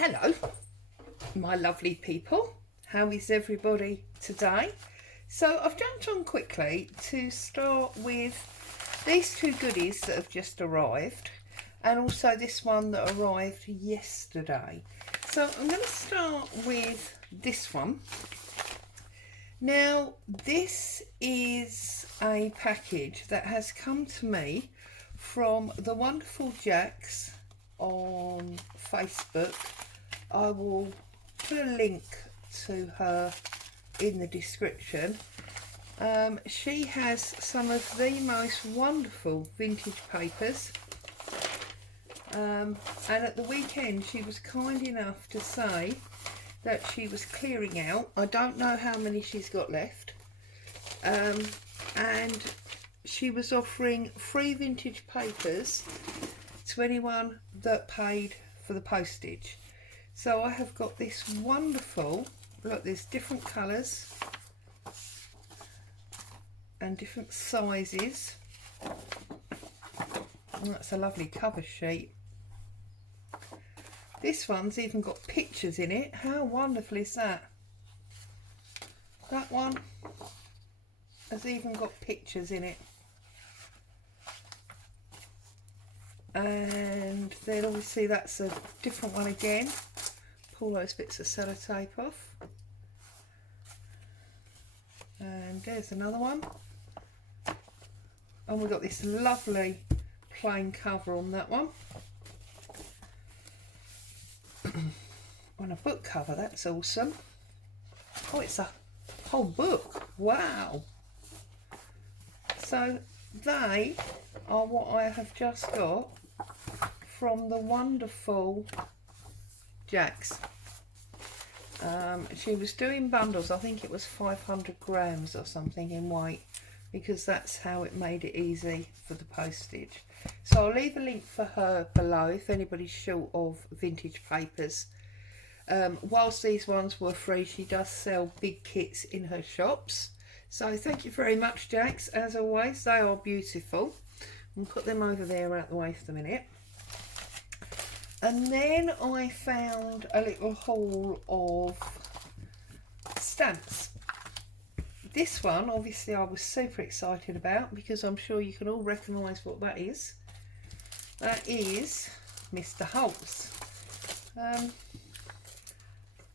Hello, my lovely people. How is everybody today? So I've jumped on quickly to start with these two goodies that have just arrived, and also this one that arrived yesterday. So I'm going to start with this one. Now, this is a package that has come to me from the wonderful Jax on Facebook. I will put a link to her in the description. She has some of the most wonderful vintage papers, and at the weekend she was kind enough to say that she was clearing out. I don't know how many she's got left, and she was offering free vintage papers to anyone that paid for the postage. So I have got this wonderful, look, there's different colours and different sizes. And that's a lovely cover sheet. This one's even got pictures in it. How wonderful is that? That one has even got pictures in it. And then obviously that's a different one again. Pull those bits of sellotape off. And there's another one. And we've got this lovely plain cover on that one. On a book cover, that's awesome. Oh, it's a whole book. Wow. So they are what I have just got from the wonderful Jax. She was doing bundles. I think it was 500 grams or something in weight, because that's how it made it easy for the postage. So I'll leave a link for her below if anybody's short of vintage papers. Whilst these ones were free, she does sell big kits in her shops. So thank you very much, Jax. As always, they are beautiful. We'll put them over there out the way for the minute. And then I found a little haul of stamps. This one, obviously, I was super excited about, because I'm sure you can all recognise what that is. That is Mr. Holt's.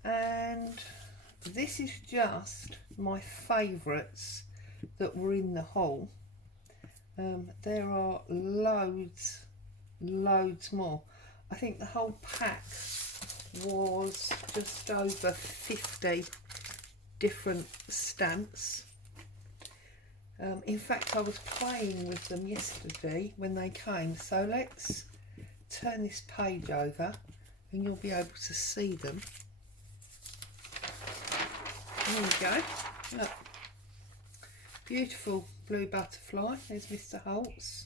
And this is just my favourites that were in the haul. There are loads more. I think the whole pack was just over 50 different stamps. In fact, I was playing with them yesterday when they came. So let's turn this page over and you'll be able to see them. There we go. Look. Beautiful blue butterfly. There's Mr. Holt's.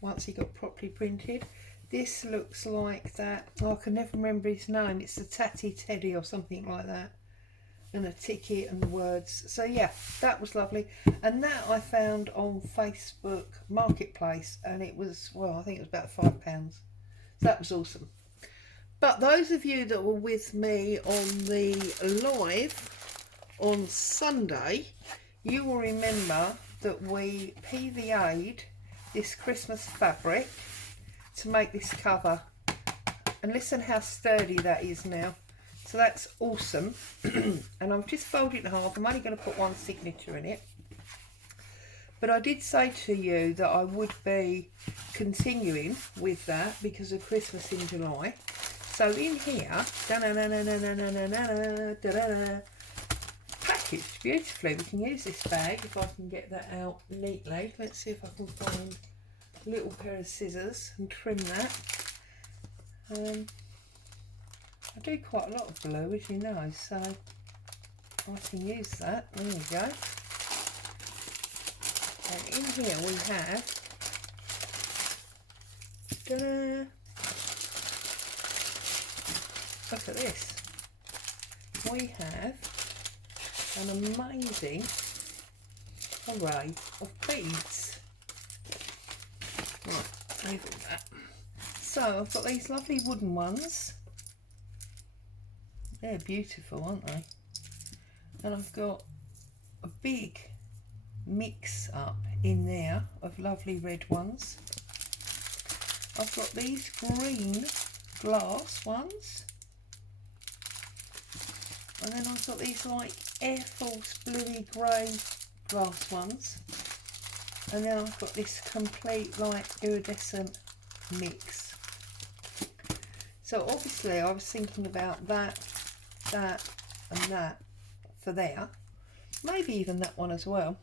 Once he got properly printed. This looks like that. Oh, I can never remember his name. It's the Tatty Teddy or something like that. And a ticket and the words. So yeah, that was lovely. And that I found on Facebook Marketplace. And it was, well, I think it was about £5. So that was awesome. But those of you that were with me on the live on Sunday, you will remember that we PVA'd this Christmas fabric to make this cover, and listen how sturdy that is now. So that's awesome. And I've just folded it in half. I'm only going to put one signature in it, but I did say to you that I would be continuing with that because of Christmas in July. So in here, packaged beautifully. We can use this bag if I can get that out neatly. Let's see if I can find a little pair of scissors and trim that. I do quite a lot of blue, as you know, so I can use that. There we go. And in here we have, look at this. We have an amazing array of beads. Right, over that. So I've got these lovely wooden ones They're beautiful, aren't they? And I've got a big mix up in there of lovely red ones. I've got these green glass ones, and then I've got these like Air Force bluey grey glass ones, and then I've got this complete like iridescent mix. So obviously I was thinking about that and that for there, maybe even that one as well.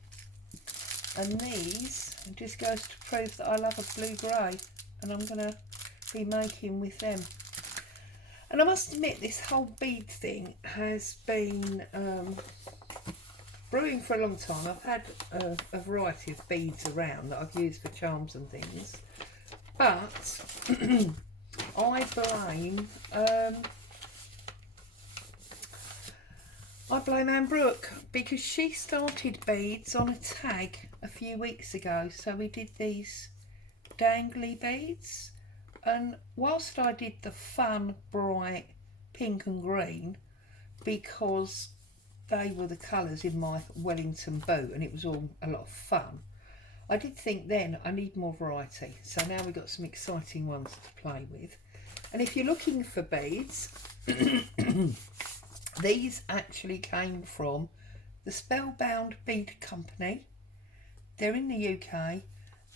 And these, it just goes to prove that I love a blue grey, and I'm going to be making with them. And I must admit, this whole bead thing has been brewing for a long time. I've had a variety of beads around that I've used for charms and things, but I blame Anne Brooke, because she started beads on a tag a few weeks ago. So we did these dangly beads, and whilst I did the fun bright pink and green because they were the colours in my Wellington boot and it was all a lot of fun, I did think then I need more variety. So now we've got some exciting ones to play with. And if you're looking for beads, these actually came from the Spellbound Bead Company. They're in the UK,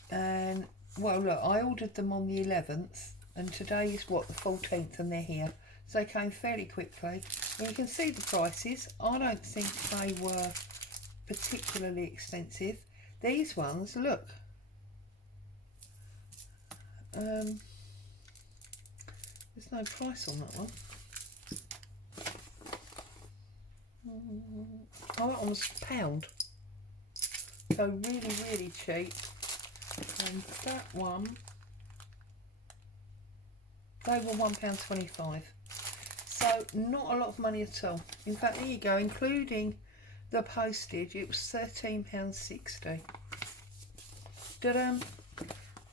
and well, look, I ordered them on the 11th, and today is what, the 14th, and they're here. So they came fairly quickly. And you can see the prices. I don't think they were particularly expensive. These ones, look. There's no price on that one. Oh, that one was £1. So really, really cheap. And that one, they were £1.25. So not a lot of money at all. In fact, there you go, including the postage, it was £13.60.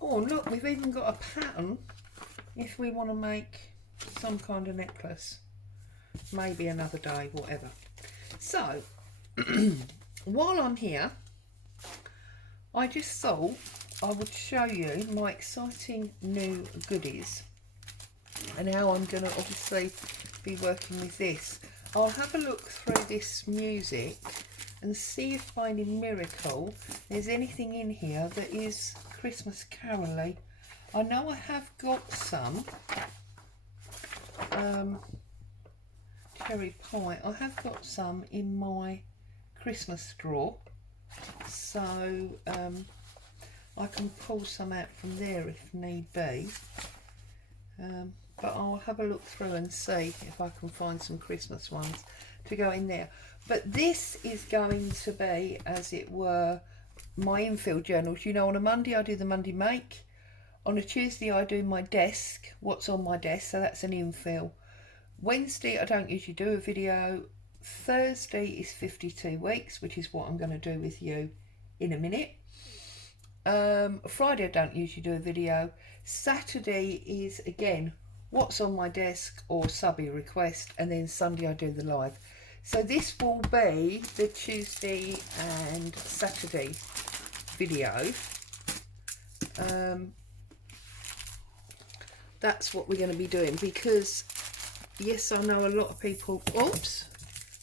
Oh look, we've even got a pattern if we want to make some kind of necklace. Maybe another day, whatever. So while I'm here, I just thought I would show you my exciting new goodies and how I'm going to obviously be working with this. I'll have a look through this music and see if by any miracle there's anything in here that is Christmas carol-y. I know I have got some cherry pie. I have got some in my Christmas drawer, so I can pull some out from there if need be. But I'll have a look through and see if I can find some Christmas ones to go in there. But this is going to be, as it were, my infill journals. You know, on a Monday I do the Monday make. On a Tuesday I do my desk, what's on my desk, so that's an infill. Wednesday I don't usually do a video. Thursday is 52 weeks, which is what I'm going to do with you in a minute. Friday I don't usually do a video. Saturday is again what's on my desk or subby request, and then Sunday I do the live. So this will be the Tuesday and Saturday video. That's what we're going to be doing, because yes, I know a lot of people, oops,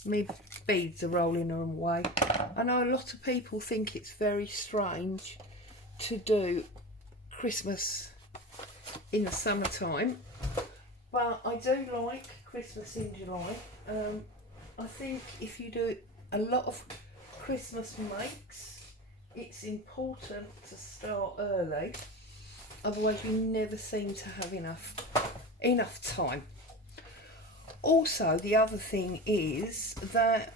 my beads are rolling away. I know a lot of people think it's very strange to do Christmas in the summertime, but I do like Christmas in July. I think if you do a lot of Christmas makes, it's important to start early, otherwise you never seem to have enough time. Also, the other thing is that,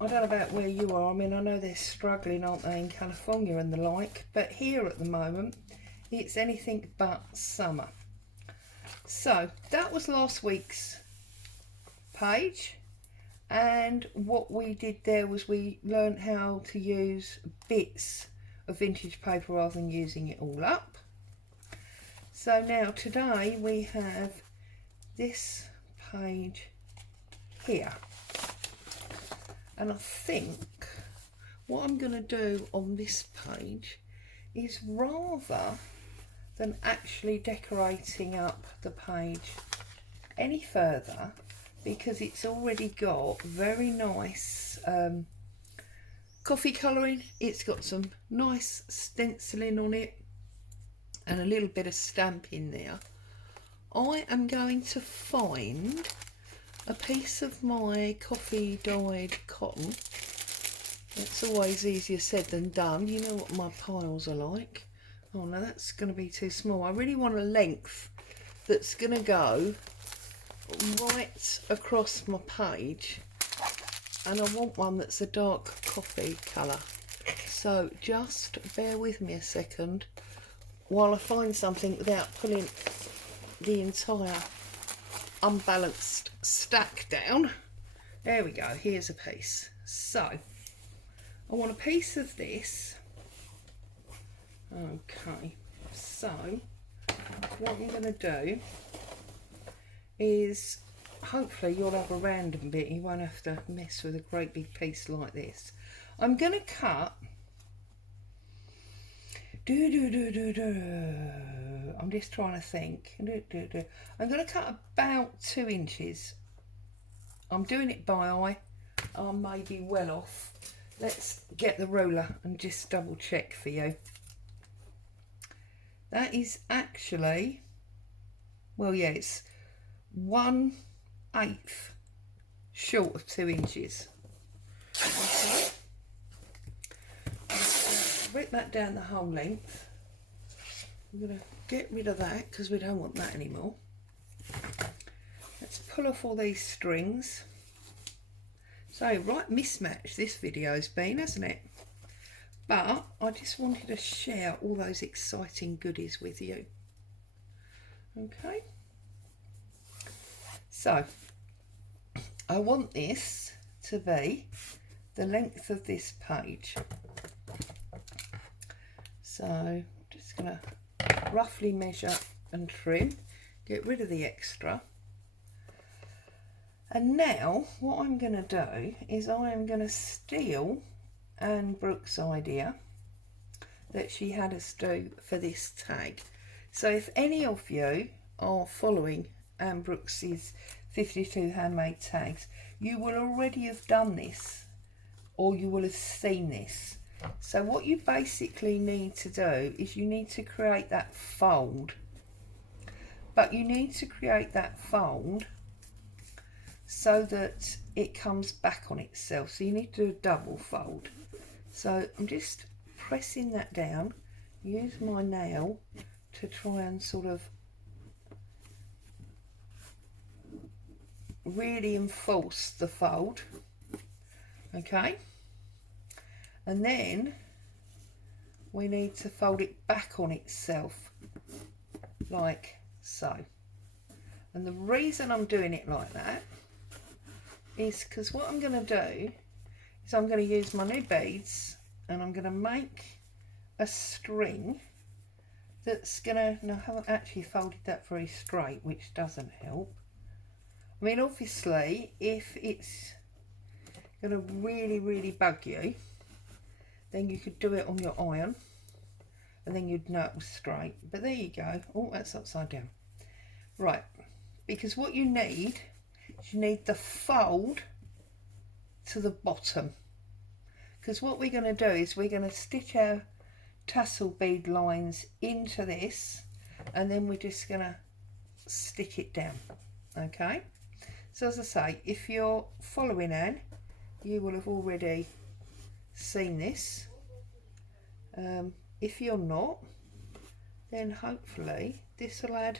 I don't know about where you are, I mean I know they're struggling, aren't they, in California and the like, but here at the moment it's anything but summer. So that was last week's page, and what we did there was we learned how to use bits of vintage paper rather than using it all up. So now today we have this page here. And I think what I'm going to do on this page is, rather than actually decorating up the page any further, because it's already got very nice coffee colouring, it's got some nice stenciling on it and a little bit of stamping there, I am going to find a piece of my coffee dyed cotton. It's always easier said than done. You know what my piles are like. Oh no, that's going to be too small. I really want a length that's going to go right across my page, and I want one that's a dark coffee colour. So just bear with me a second while I find something without pulling the entire unbalanced stack down. There we go, here's a piece. So I want a piece of this. Okay, so what I'm going to do is, hopefully you'll have a random bit, you won't have to mess with a great big piece like this. I'm going to cut, I'm just trying to think, I'm going to cut about 2 inches. I'm doing it by eye, I may be well off. Let's get the ruler and just double check for you. That is actually, well, yeah, it's 1/8 short of 2 inches. Okay. Rip that down the whole length. I'm going to get rid of that because we don't want that anymore. Let's pull off all these strings. So, right mismatch this video's been, hasn't it? But I just wanted to share all those exciting goodies with you. Okay. So, I want this to be the length of this page. So, I'm just going to roughly measure and trim, get rid of the extra. And now what I'm going to do is I am going to steal Anne Brooks' idea that she had us do for this tag. So if any of you are following Anne Brooks's 52 handmade tags, you will already have done this, or you will have seen this. So what you basically need to do is you need to create that fold, but you need to create that fold so that it comes back on itself. So you need to do a double fold. So I'm just pressing that down, use my nail to try and sort of really enforce the fold. Okay, and then we need to fold it back on itself like so. And the reason I'm doing it like that is because what I'm going to do is I'm going to use my new beads and I'm going to make a string that's going to, no, I haven't actually folded that very straight, which doesn't help. I mean, obviously if it's going to really bug you, then you could do it on your iron and then you'd know it was straight. But there you go. Oh, that's upside down. Right, because what you need is you need the fold to the bottom, because what we're going to do is we're going to stitch our tassel bead lines into this and then we're just going to stick it down. Okay, so as I say, if you're following Anne, you will have already seen this. If you're not, then hopefully this will add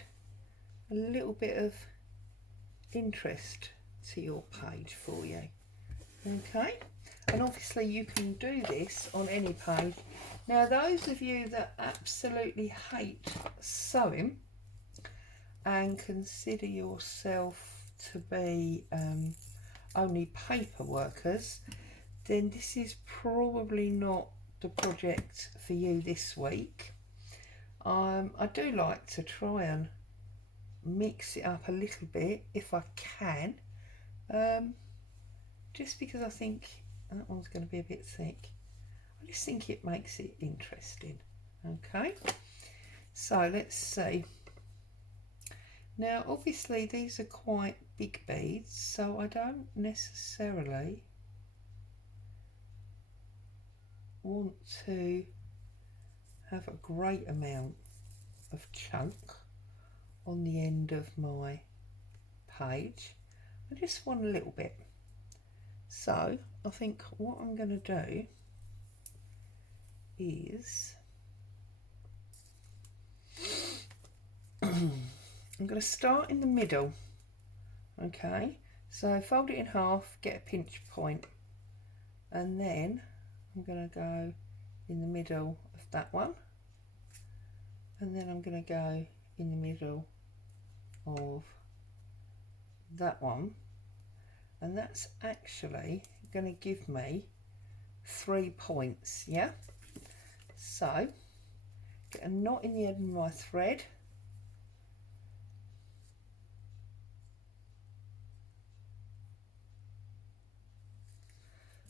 a little bit of interest to your page for you. Okay, and obviously you can do this on any page. Now those of you that absolutely hate sewing and consider yourself to be only paper workers, then this is probably not the project for you this week. I do like to try and mix it up a little bit if I can, just because I think that one's going to be a bit thick. I just think it makes it interesting. Okay, so let's see. Now obviously these are quite big beads, so I don't necessarily want to have a great amount of chunk on the end of my page. I just want a little bit. So I think what I'm going to do is I'm going to start in the middle. Okay, so fold it in half, get a pinch point, and then I'm going to go in the middle of that one, and then I'm going to go in the middle of that one, and that's actually going to give me 3 points. Yeah, so get a knot in the end of my thread,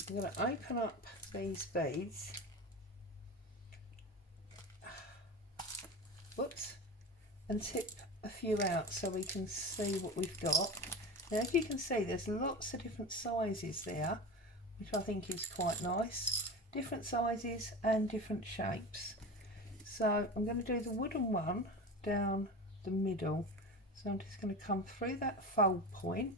I'm going to open up these beads, whoops, and tip a few out so we can see what we've got. Now as you can see, there's lots of different sizes there, which I think is quite nice. Different sizes and different shapes. So I'm going to do the wooden one down the middle. So I'm just going to come through that fold point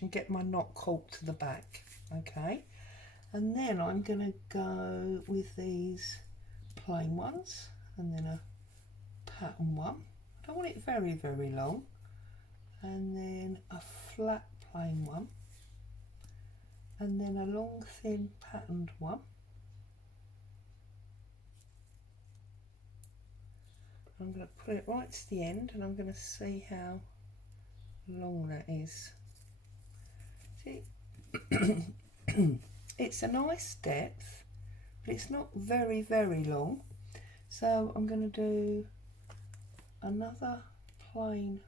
and get my knot caught to the back. Okay, and then I'm going to go with these plain ones and then a pattern one. I don't want it very, very long, and then a flat plain one, and then a long thin patterned one. I'm going to put it right to the end, and I'm going to see how long that is. See, it's a nice depth, but it's not very, very long. So I'm going to do another plain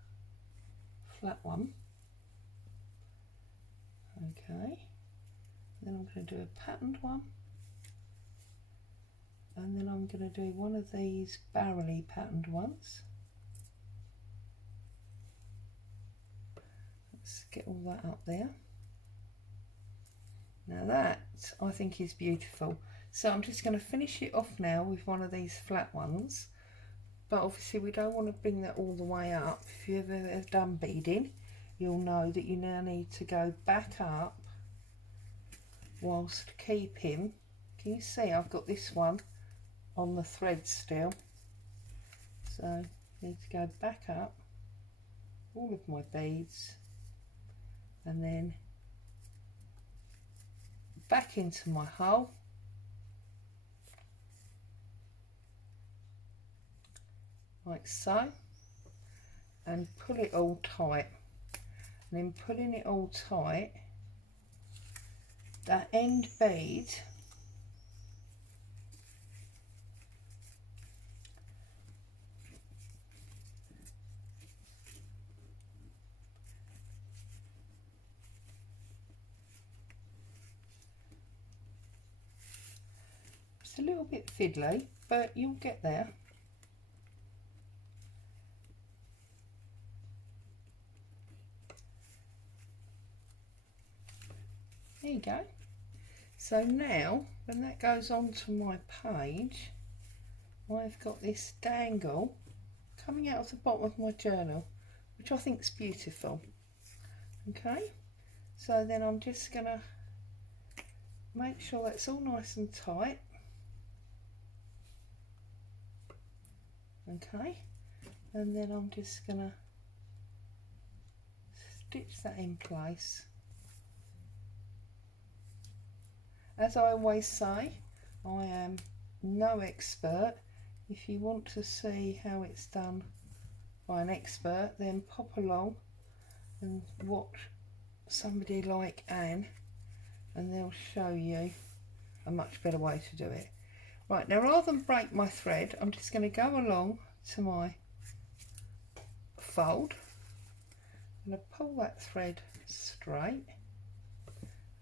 flat one. Okay, then I'm going to do a patterned one, and then I'm going to do one of these barrel-y patterned ones. Let's get all that up there. Now that I think is beautiful. So I'm just going to finish it off now with one of these flat ones, but obviously we don't want to bring that all the way up. If you ever have done beading, you'll know that you now need to go back up whilst keeping, can you see I've got this one on the thread still, so I need to go back up all of my beads and then back into my hole, like so, and pull it all tight. And in pulling it all tight, that end bead it's a little bit fiddly, but you'll get there. There you go. So now when that goes onto my page, I've got this dangle coming out of the bottom of my journal, which I think is beautiful. Okay, so then I'm just gonna make sure that's all nice and tight. Okay, and then I'm just gonna stitch that in place. As I always say, I am no expert. If you want to see how it's done by an expert, then pop along and watch somebody like Anne, and they'll show you a much better way to do it. Right, now rather than break my thread, I'm just going to go along to my fold. I'm going to pull that thread straight,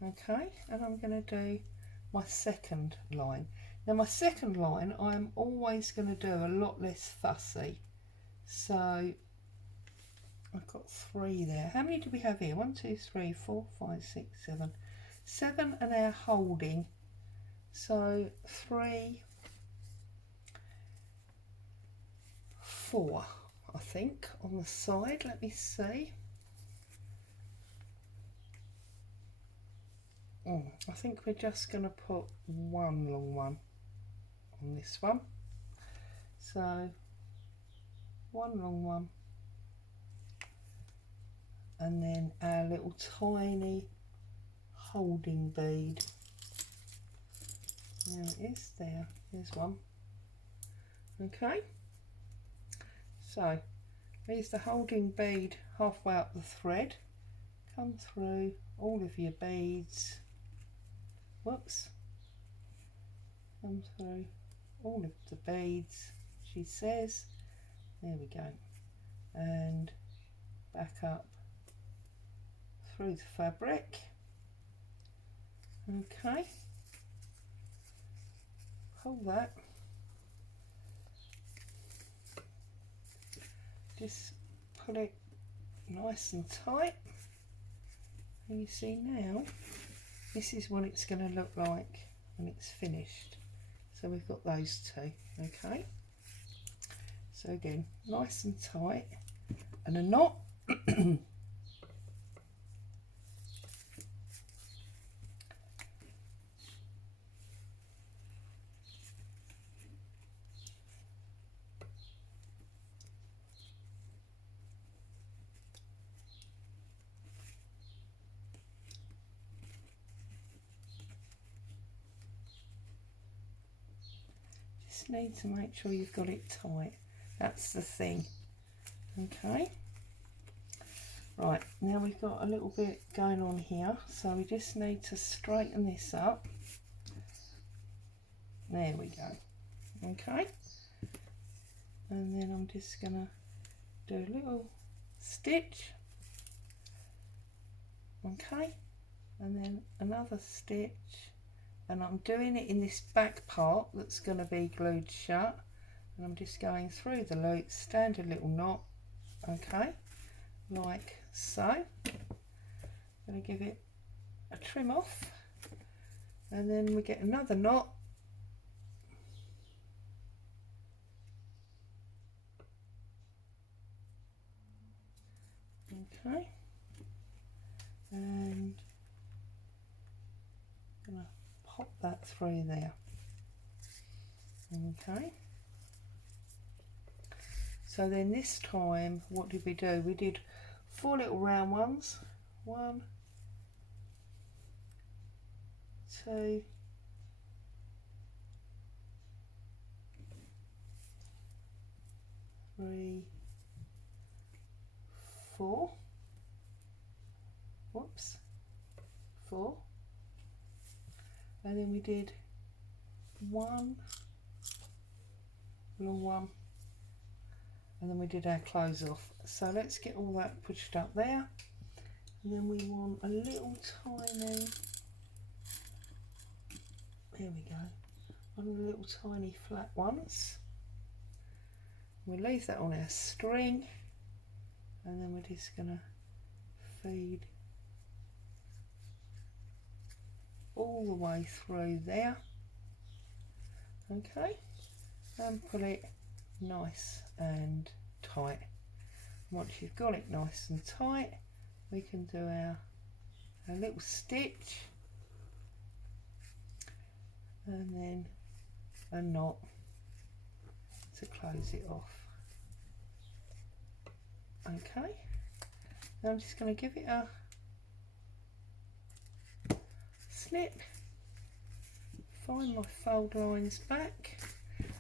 okay, and I'm going to do my second line. Now my second line I'm always going to do a lot less fussy, so I've got 3 there. How many do we have here? 1, 2, 3, 4, 5, 6, 7. 7 and our holding, so 3, 4 I think on the side. Let me see. I think we're just going to put 1 long one on this one. So 1 long one, and then our little tiny holding bead. There it is, there's one. Okay, so leave the holding bead halfway up the thread, come through all of your beads, whoops, come through all of the beads, she says, there we go, and back up through the fabric. Okay, pull that, just pull it nice and tight, and you see now this is what it's going to look like when it's finished. So we've got those 2, okay, so again nice and tight, and a knot. Just need to make sure you've got it tight, that's the thing. Okay, right, now we've got a little bit going on here, so we just need to straighten this up. There we go. Okay, and then I'm just gonna do a little stitch, okay, and then another stitch, and I'm doing it in this back part that's going to be glued shut, and I'm just going through the loop, standard little knot, okay, like so. I'm going to give it a trim off, and then we get another knot, okay, and I'm going to pop that through there. Okay, so then this time what did we do? We did 4 little round ones, 1, 2, 3, 4, whoops, 4, and then we did 1 long one, and then we did our close off. So let's get all that pushed up there, and then we want a little tiny, there we go, one of the little tiny flat ones. We'll leave that on our string, and then we're just going to feed all the way through there, okay, and put it nice and tight. Once you've got it nice and tight, we can do our little stitch, and then a knot to close it off. Okay, now I'm just going to give it a snip, find my fold lines back,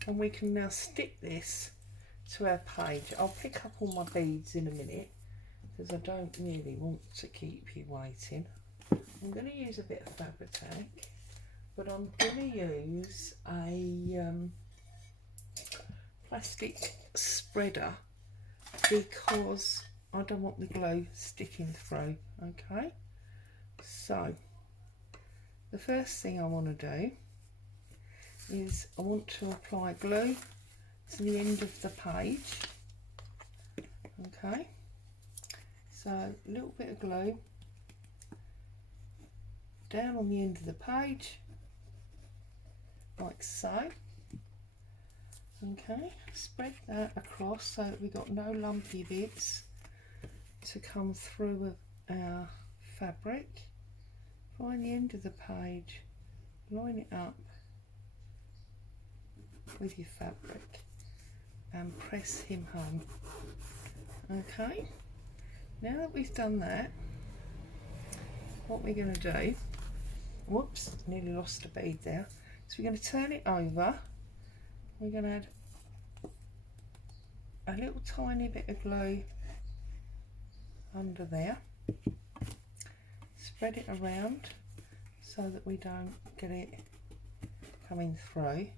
and we can now stick this to our page. I'll pick up all my beads in a minute because I don't really want to keep you waiting. I'm going to use a bit of Fabri-Tac, but I'm going to use a plastic spreader because I don't want the glue sticking through. Okay, so the first thing I want to do is I want to apply glue to the end of the page. Okay, so a little bit of glue down on the end of the page, like so. Okay, spread that across so that we've got no lumpy bits to come through our fabric. Find the end of the page, line it up with your fabric and press him home. Okay, now that we've done that, what we're going to do, whoops, nearly lost a bead there, so we're going to turn it over. We're going to add a little tiny bit of glue under there, spread it around so that we don't get it coming through,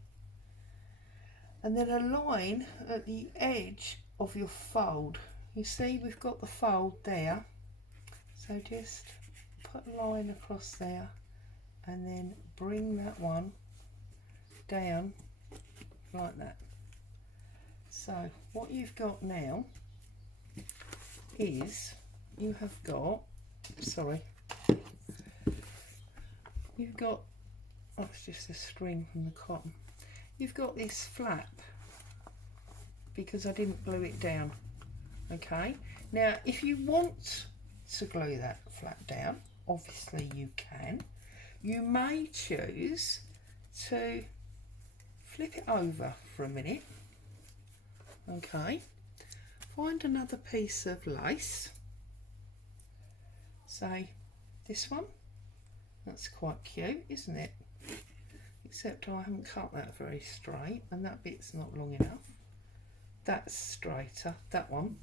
and then a line at the edge of your fold. You see we've got the fold there, so just put a line across there and then bring that one down like that. So what you've got now is you have got, sorry, you've got, oh, it's just a string from the cotton. You've got this flap because I didn't glue it down. Okay, now if you want to glue that flap down, obviously you can. You may choose to flip it over for a minute. Okay, find another piece of lace, say this one. That's quite cute, isn't it? Except I haven't cut that very straight and that bit's not long enough. That's straighter, that one.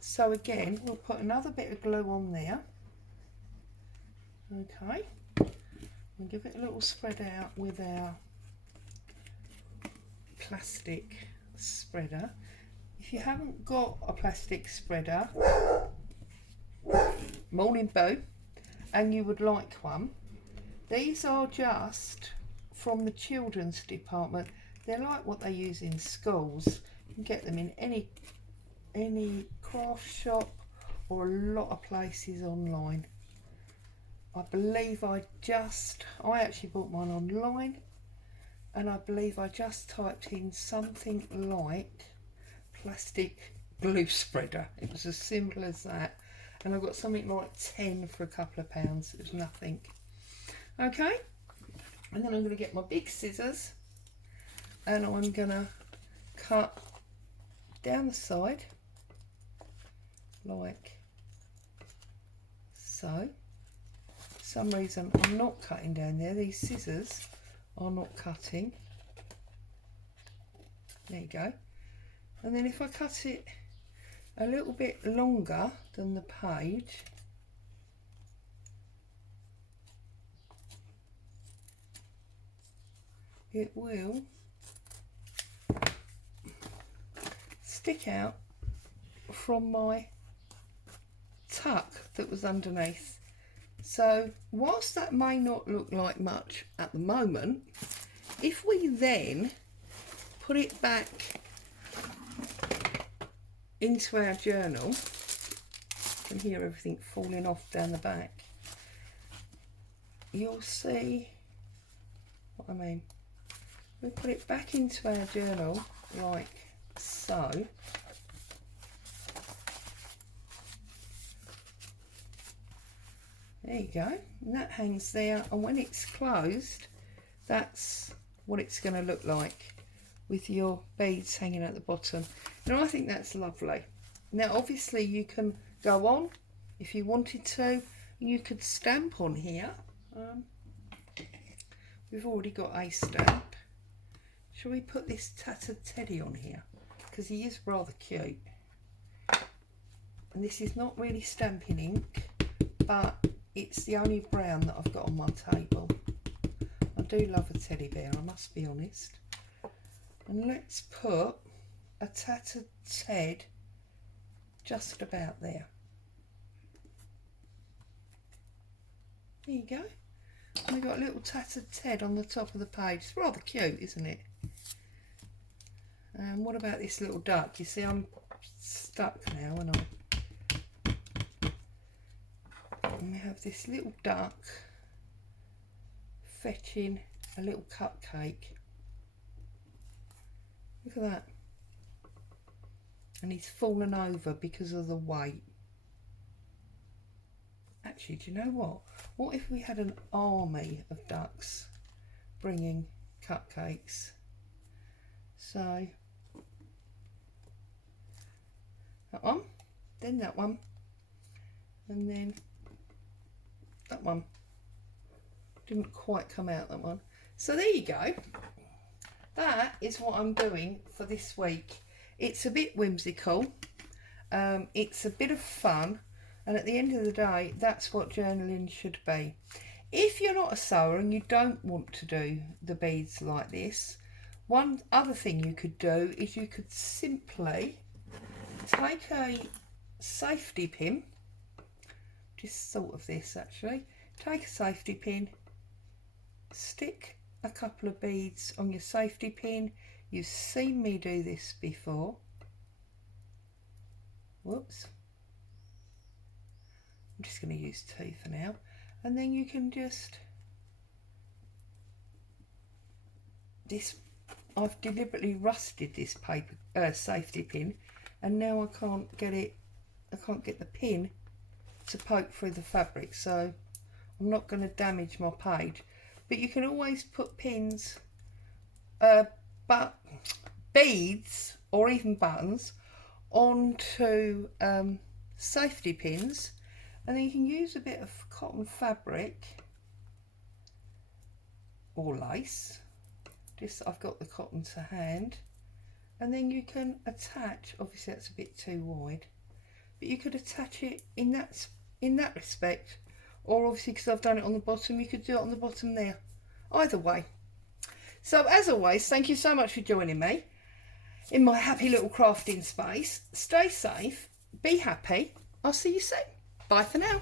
So again, we'll put another bit of glue on there. Okay, we'll give it a little spread out with our plastic spreader. If you haven't got a plastic spreader, morning boo, and you would like one, these are just from the children's department. They're like what they use in schools. You can get them in any craft shop or a lot of places online. I believe I actually bought mine online, and I believe I just typed in something like plastic glue spreader. It was as simple as that, and I got something like 10 for a couple of pounds. It was nothing. Okay, and then I'm going to get my big scissors and I'm going to cut down the side like so. For some reason I'm not cutting down there. These scissors are not cutting. There you go. And then if I cut it a little bit longer than the page, it will stick out from my tuck that was underneath. So whilst that may not look like much at the moment, if we then put it back into our journal, you can hear everything falling off down the back, you'll see what I mean. We put it back into our journal like so. There you go, and that hangs there, and when it's closed, that's what it's going to look like with your beads hanging at the bottom. Now I think that's lovely. Now obviously you can go on if you wanted to, you could stamp on here. We've already got a stamp. Shall we put this tattered teddy on here? Because he is rather cute. And this is not really stamping ink, but it's the only brown that I've got on my table. I do love a teddy bear, I must be honest. And let's put a tattered Ted just about there. There you go. And we've got a little tattered Ted on the top of the page. It's rather cute, isn't it? And what about this little duck? You see, I'm stuck now, aren't I? And we have this little duck fetching a little cupcake. Look at that. And he's fallen over because of the weight. Actually, do you know what? What if we had an army of ducks bringing cupcakes? So, that one, then that one, and then that one. Didn't quite come out, that one. So there you go. That is what I'm doing for this week. It's a bit whimsical. It's a bit of fun. And at the end of the day, that's what journaling should be. If you're not a sewer and you don't want to do the beads like this, one other thing you could do is you could simply take a safety pin, just sort of this actually, take a safety pin, stick a couple of beads on your safety pin. You've seen me do this before. Whoops. I'm just going to use 2 for now. And then you can just, I've deliberately rusted this paper safety pin, and now I can't get the pin to poke through the fabric, so I'm not going to damage my page. But you can always put pins, beads or even buttons onto safety pins, and then you can use a bit of cotton fabric or lace. Just, I've got the cotton to hand, and then you can attach, obviously that's a bit too wide, but you could attach it in that respect, or obviously because I've done it on the bottom, you could do it on the bottom there. Either way. So as always, thank you so much for joining me in my happy little crafting space. Stay safe, be happy. I'll see you soon. Bye for now.